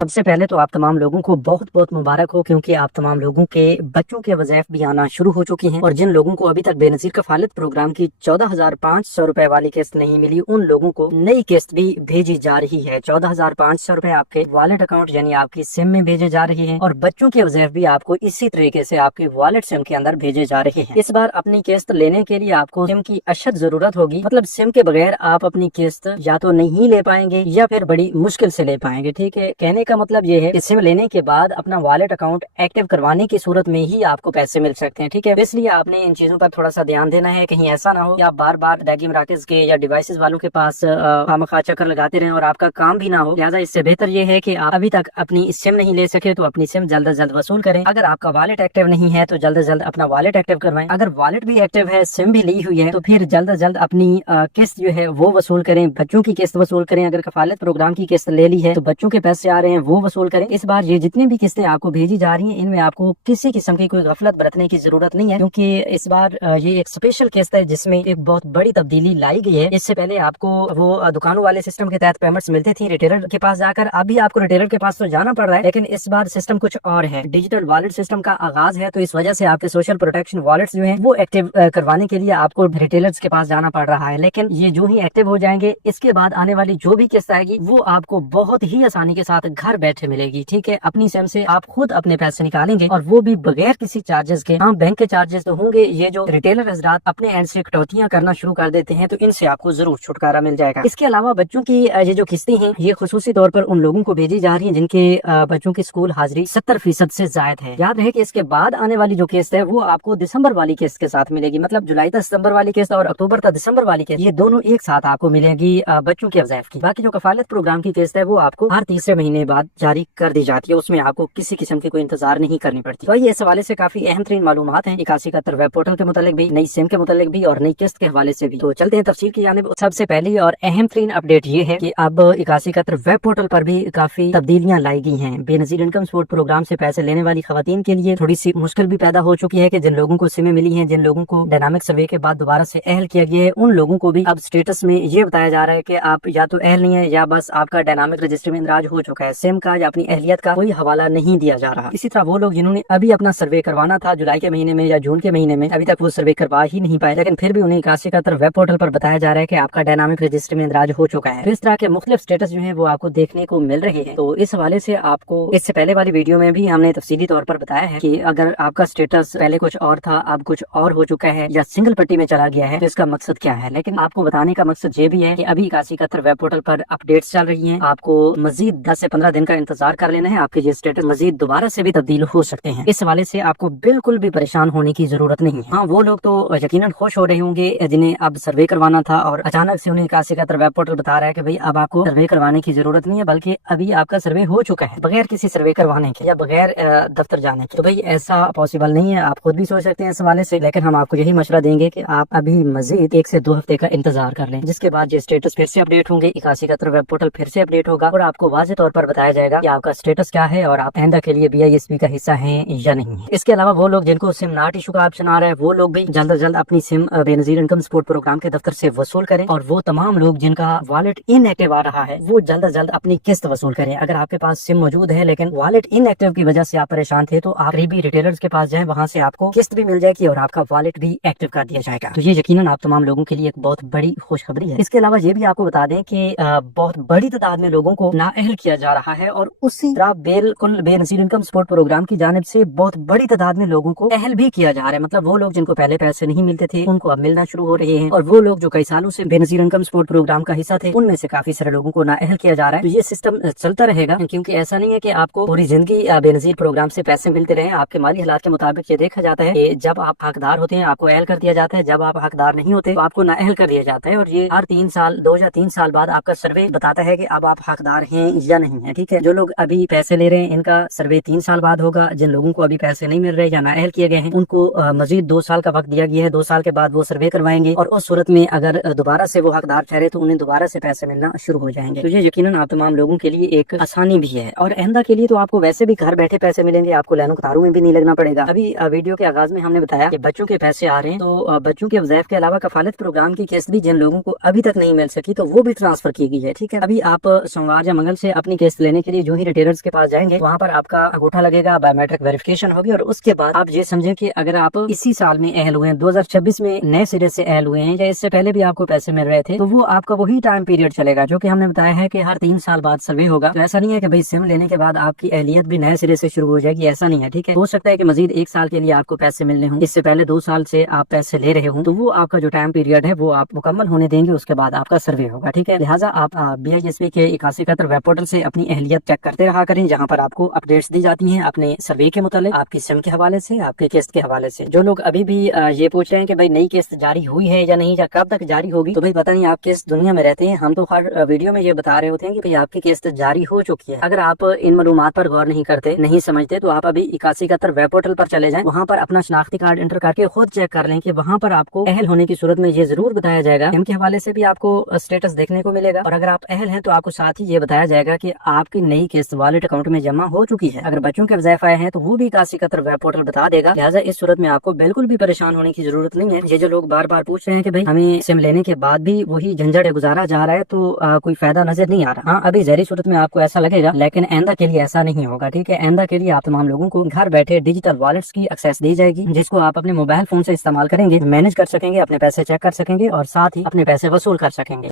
सबसे पहले तो आप तमाम लोगों को बहुत बहुत मुबारक हो, क्योंकि आप तमाम लोगों के बच्चों के वज़ाइफ भी आना शुरू हो चुकी हैं। और जिन लोगों को अभी तक बेनज़ीर कफालत प्रोग्राम की 14,500 रुपए वाली किस्त नहीं मिली, उन लोगों को नई किस्त भी भेजी जा रही है। 14,500 रुपए आपके वॉलेट अकाउंट यानी आपकी सिम में भेजे जा रहे हैं, और बच्चों के वज़ाइफ भी आपको इसी तरीके से आपके वॉलेट सिम के अंदर भेजे जा रहे हैं। इस बार अपनी किस्त लेने के लिए आपको सिम की अशद जरूरत होगी। मतलब सिम के बगैर आप अपनी किस्त या तो नहीं ले पाएंगे या फिर बड़ी मुश्किल से ले पाएंगे। ठीक है, कहने का मतलब ये है कि सिम लेने के बाद अपना वॉलेट अकाउंट एक्टिव करवाने की सूरत में ही आपको पैसे मिल सकते हैं। ठीक है, इसलिए आपने इन चीजों पर थोड़ा सा ध्यान देना है। कहीं ऐसा ना हो कि आप बार बार अदायगी मराकज के या डिवाइसेस वालों के पास खामखा चक्कर लगाते रहें और आपका काम भी ना हो। लिहाजा इससे बेहतर ये है कि आप अभी तक अपनी सिम नहीं ले सके तो अपनी सिम जल्द से जल्द वसूल करें। अगर आपका वॉलेट एक्टिव नहीं है तो जल्द से जल्द अपना वॉलेट एक्टिव करवाएं। अगर वॉलेट भी एक्टिव है, सिम भी ली हुई है, तो फिर जल्द से जल्द अपनी किस्त जो है वो वसूल करें। बच्चों की किस्त वसूल करें। अगर कफालत प्रोग्राम की किस्त ले ली है तो बच्चों के पैसे आ रहे हैं वो वसूल करें। इस बार ये जितनी भी किस्तें आपको भेजी जा रही हैं, इनमें आपको किसी किस्म की कोई गफलत बरतने की जरूरत नहीं है, क्योंकि इस बार ये एक स्पेशल किस्त है जिसमें एक बहुत बड़ी तब्दीली लाई गई है। इससे पहले आपको वो दुकानों वाले सिस्टम के तहत पेमेंट्स मिलती थी रिटेलर के पास जाकर। अभी आपको रिटेलर के पास तो जाना पड़ रहा है, लेकिन इस बार सिस्टम कुछ और है। डिजिटल वॉलेट सिस्टम का आगाज है, तो इस वजह से आपके सोशल प्रोटेक्शन वॉलेट्स जो है वो एक्टिव करवाने के लिए आपको रिटेलर्स के पास जाना पड़ रहा है। लेकिन ये जो ही एक्टिव हो जाएंगे, इसके बाद आने वाली जो भी किस्त आएगी वो आपको बहुत ही आसानी के साथ घर बैठे मिलेगी। ठीक है, अपनी सिम से आप खुद अपने पैसे निकालेंगे और वो भी बगैर किसी चार्जेस के। हाँ, बैंक के चार्जेस तो होंगे, ये जो रिटेलर हजरात अपने एंड से कटौतियां करना शुरू कर देते हैं तो इनसे आपको जरूर छुटकारा मिल जाएगा। इसके अलावा बच्चों की ये जो किस्तें हैं ये खुसूसी तौर पर उन लोगों को भेजी जा रही है जिनके बच्चों की स्कूल हाजिरी 70% से ज्यादा है। याद रहे कि इसके बाद आने वाली जो किस्त है वो आपको दिसंबर वाली किस्त के साथ मिलेगी। मतलब जुलाई तक दिसंबर वाली किस्त और अक्टूबर तक दिसंबर वाली किस्त, ये दोनों एक साथ आपको मिलेगी बच्चों के वज़ाइफ की। बाकी जो कफालत प्रोग्राम की किस्त है वो आपको हर तीसरे महीने बाद जारी कर दी जाती है, उसमें आपको किसी किस्म की कोई इंतजार नहीं करनी पड़ती। तो ये इस हवाले से काफी अहम तरीन मालूमात हैं 8171 वेब पोर्टल के मुतालिक भी, नई सिम के मुतालिक भी और नई किस्त के हवाले से भी। तो चलते हैं तफसील की जानिब। सबसे पहली और अहम तरीन अपडेट ये है कि अब 8171 वेब पोर्टल पर भी काफी तब्दीलियां लाई गई हैं। बेनजीर इनकम सपोर्ट प्रोग्राम से पैसे लेने वाली खवातीन के लिए थोड़ी सी मुश्किल भी पैदा हो चुकी है कि जिन लोगों को सिमें मिली हैं, जिन लोगों को डायनामिक सर्वे के बाद दोबारा से अहल किया गया है, उन लोगों को भी अब स्टेटस में ये बताया जा रहा है कि आप या तो अहल नहीं है या बस आपका डायनामिक रजिस्टर में इंदराज हो चुका है। सिम का या अपनी अहलियत का कोई हवाला नहीं दिया जा रहा। इसी तरह वो लोग जिन्होंने अभी अपना सर्वे करवाना था जुलाई के महीने में या जून के महीने में, अभी तक वो सर्वे करवा ही नहीं पाए, लेकिन फिर भी उन्हें 8171 वेब पोर्टल पर बताया जा रहा है कि आपका डायनामिक रजिस्टर में इंदराज हो चुका है। तो इस तरह के मुख्तलिफ स्टेटस जो है वो आपको देखने को मिल रहे हैं। तो इस हवाले से आपको इससे पहले वाली वीडियो में भी हमने तफसीली तौर पर बताया है कि अगर आपका स्टेटस पहले कुछ और था अब कुछ और हो चुका है या सिंगल पट्टी में चला गया है तो इसका मकसद क्या है। लेकिन आपको बताने का मकसद ये भी है कि अभी 8171 वेब पोर्टल पर अपडेट्स चल रही हैं। आपको मजीद 10 से 15 दिन का इंतजार कर लेना है, आपके ये स्टेटस मजीद दोबारा से भी तब्दील हो सकते हैं। इस हवाले से आपको बिल्कुल भी परेशान होने की जरूरत नहीं है। हाँ, वो लोग तो यकीनन खुश हो रहे होंगे जिन्हें अब सर्वे करवाना था और अचानक से उन्हें 8171 वेब पोर्टल बता रहा है कि भाई अब आपको सर्वे करवाने की जरूरत नहीं है, बल्कि अभी आपका सर्वे हो चुका है बगैर किसी सर्वे करवाने के या बगैर दफ्तर जाने के। तो भाई ऐसा पॉसिबल नहीं है, आप खुद भी सोच सकते हैं इस हवाले से। लेकिन हम आपको यही मशवरा देंगे कि आप अभी मजीद 1 से 2 हफ्ते का इंतजार कर लें, जिसके बाद ये स्टेटस फिर से अपडेट होंगे, 8171 वेब पोर्टल फिर से अपडेट होगा और आपको वाज़ेह तौर पर बताया जाएगा कि आपका स्टेटस क्या है और आप आइंदा के लिए BISP का हिस्सा हैं या नहीं है। इसके अलावा वो लोग जिनको सिम नॉट इशू का ऑप्शन आ रहा है वो लोग भी जल्द से जल्द अपनी SIM Benazir Income Support Programme के दफ्तर से वसूल करें, और वो तमाम लोग जिनका वॉलेट इनएक्टिव आ रहा है वो जल्द से जल्द अपनी किस्त वसूल करें। अगर आपके पास सिम मौजूद है लेकिन वॉलेट इनएक्टिव की वजह से आप परेशान थे तो आप करीबी रिटेलर्स के पास जाएं, वहां से आपको किस्त भी मिल जाएगी और आपका वॉलेट भी एक्टिव कर दिया जाएगा। तो ये यकीनन आप तमाम लोगों के लिए एक बहुत बड़ी खुशखबरी है। इसके अलावा ये भी आपको बता दें कि बहुत बड़ी तादाद में लोगों को नाअहल किया जा रहा है और उसी तरह बिल्कुल बेनजीर इनकम सपोर्ट प्रोग्राम की जानिब से बहुत बड़ी तादाद में लोगों को अहल भी किया जा रहा है। मतलब वो लोग जिनको पहले पैसे नहीं मिलते थे उनको अब मिलना शुरू हो रहे हैं, और वो लोग जो कई सालों से बेनजीर इनकम सपोर्ट प्रोग्राम का हिस्सा थे उनमें से काफी सारे लोगों को नाअहल किया जा रहा है। तो ये सिस्टम चलता रहेगा, क्योंकि ऐसा नहीं है कि आपको पूरी जिंदगी बेनजीर प्रोग्राम से पैसे मिलते रहे। आपके माली हालात के मुताबिक ये देखा जाता है कि जब आप हकदार होते हैं आपको अहल कर दिया जाता है, जब आप हकदार नहीं होते तो आपको नाअहल कर दिया जाता है। और ये हर 3 साल 2 या 3 साल बाद आपका सर्वे बताता है कि अब आप हकदार हैं या नहीं है। ठीक है, जो लोग अभी पैसे ले रहे हैं इनका सर्वे 3 साल बाद होगा। जिन लोगों को अभी पैसे नहीं मिल रहे या नाअहल किए गए हैं उनको मजीद 2 साल का वक्त दिया गया है। 2 साल के बाद वो सर्वे करवाएंगे और उस सूरत में अगर दोबारा से वो हकदार ठहरे तो उन्हें दोबारा से पैसे मिलना शुरू हो जाएंगे। तो ये यकीनन आप तमाम लोगों के लिए एक आसानी भी है। और आइंदा के लिए तो आपको वैसे भी घर बैठे पैसे मिलेंगे, आपको लाइनों कतारों में भी नहीं लगना पड़ेगा। अभी वीडियो के आगाज में हमने बताया कि बच्चों के पैसे आ रहे हैं, तो बच्चों के वज़ाइफ के अलावा कफालत प्रोग्राम की किस्त भी जिन लोगों को अभी तक नहीं मिल सकी तो वो भी ट्रांसफर की गई है। ठीक है, अभी आप सोमवार या मंगल से अपनी किस्त لینے کے لیے جو ہی ریٹیلرز کے پاس جائیں گے وہاں پر آپ کا انگوٹھا لگے گا، بایومیٹرک ویریفیکیشن ہوگی، اور اس کے بعد آپ یہ سمجھیں کہ اگر آپ اسی سال میں اہل ہوئے ہیں، 2026 میں نئے سرے سے اہل ہوئے ہیں، یا اس سے پہلے بھی آپ کو پیسے مل رہے تھے، تو وہ آپ کا وہی ٹائم پیریڈ چلے گا جو کہ ہم نے بتایا ہے کہ ہر 3 سال بعد سروے ہوگا۔ تو ایسا نہیں ہے کہ بھائی سم لینے کے بعد آپ کی اہلیت بھی نئے سرے سے شروع ہو جائے گی، ایسا نہیں ہے، ٹھیک ہے۔ ہو سکتا ہے کہ مزید 1 سال کے لیے آپ کو پیسے ملنے ہوں، اس سے پہلے 2 سال سے آپ پیسے لے رہے ہوں، تو وہ آپ کا جو ٹائم پیریڈ ہے وہ آپ مکمل ہونے دیں گے، اس کے بعد آپ کا سروے ہوگا، ٹھیک ہے۔ لہٰذا آپ BISP کے 8171 ویب پورٹل سے اپنی اہلیت چیک کرتے رہا کریں، جہاں پر آپ کو اپڈیٹس دی جاتی ہیں اپنے سروے کے متعلق، آپ کی سم کے حوالے سے، آپ کے قسط کے حوالے سے۔ جو لوگ ابھی بھی یہ پوچھ رہے ہیں کہ بھائی نئی قسط جاری ہوئی ہے یا نہیں، یا کب تک جاری ہوگی، تو بھائی پتہ نہیں آپ کس دنیا میں رہتے ہیں۔ ہم تو ہر ویڈیو میں یہ بتا رہے ہوتے ہیں کہ بھائی آپ کی قسط جاری ہو چکی ہے۔ اگر آپ ان معلومات پر غور نہیں کرتے، نہیں سمجھتے، تو آپ ابھی 8171 ویب پورٹل پر چلے جائیں، وہاں پر اپنا شناختی کارڈ انٹر کر کے خود چیک کر لیں کہ وہاں پر آپ کو اہل ہونے کی صورت میں یہ ضرور بتایا جائے گا، کے حوالے سے بھی آپ کو اسٹیٹس دیکھنے کو ملے گا، اور اگر آپ اہل ہیں تو آپ کو ساتھ ہی یہ بتایا جائے گا کہ آپ کی نئی قسط والٹ اکاؤنٹ میں جمع ہو چکی ہے۔ اگر بچوں کے وظائف آئے ہیں تو وہ بھی 8171 ویب پورٹل بتا دے گا، لہٰذا اس صورت میں آپ کو بالکل بھی پریشان ہونے کی ضرورت نہیں ہے۔ یہ جو لوگ بار بار پوچھ رہے ہیں کہ بھائی ہمیں سم لینے کے بعد بھی وہی جھنجھٹ گزارا جا رہا ہے، تو کوئی فائدہ نظر نہیں آ رہا۔ ہاں ابھی ظاہری صورت میں آپ کو ایسا لگے گا، لیکن آئندہ کے لیے ایسا نہیں ہوگا، ٹھیک ہے۔ آئندہ کے لیے آپ تمام لوگوں کو گھر بیٹھے ڈیجیٹل والیٹس کی ایکسیس دی جائے گی، جس کو آپ اپنے موبائل فون سے استعمال کریں گے، مینج کر سکیں گے، اپنے پیسے چیک کر سکیں گے، اور ساتھ ہی اپنے پیسے وصول کر سکیں گے۔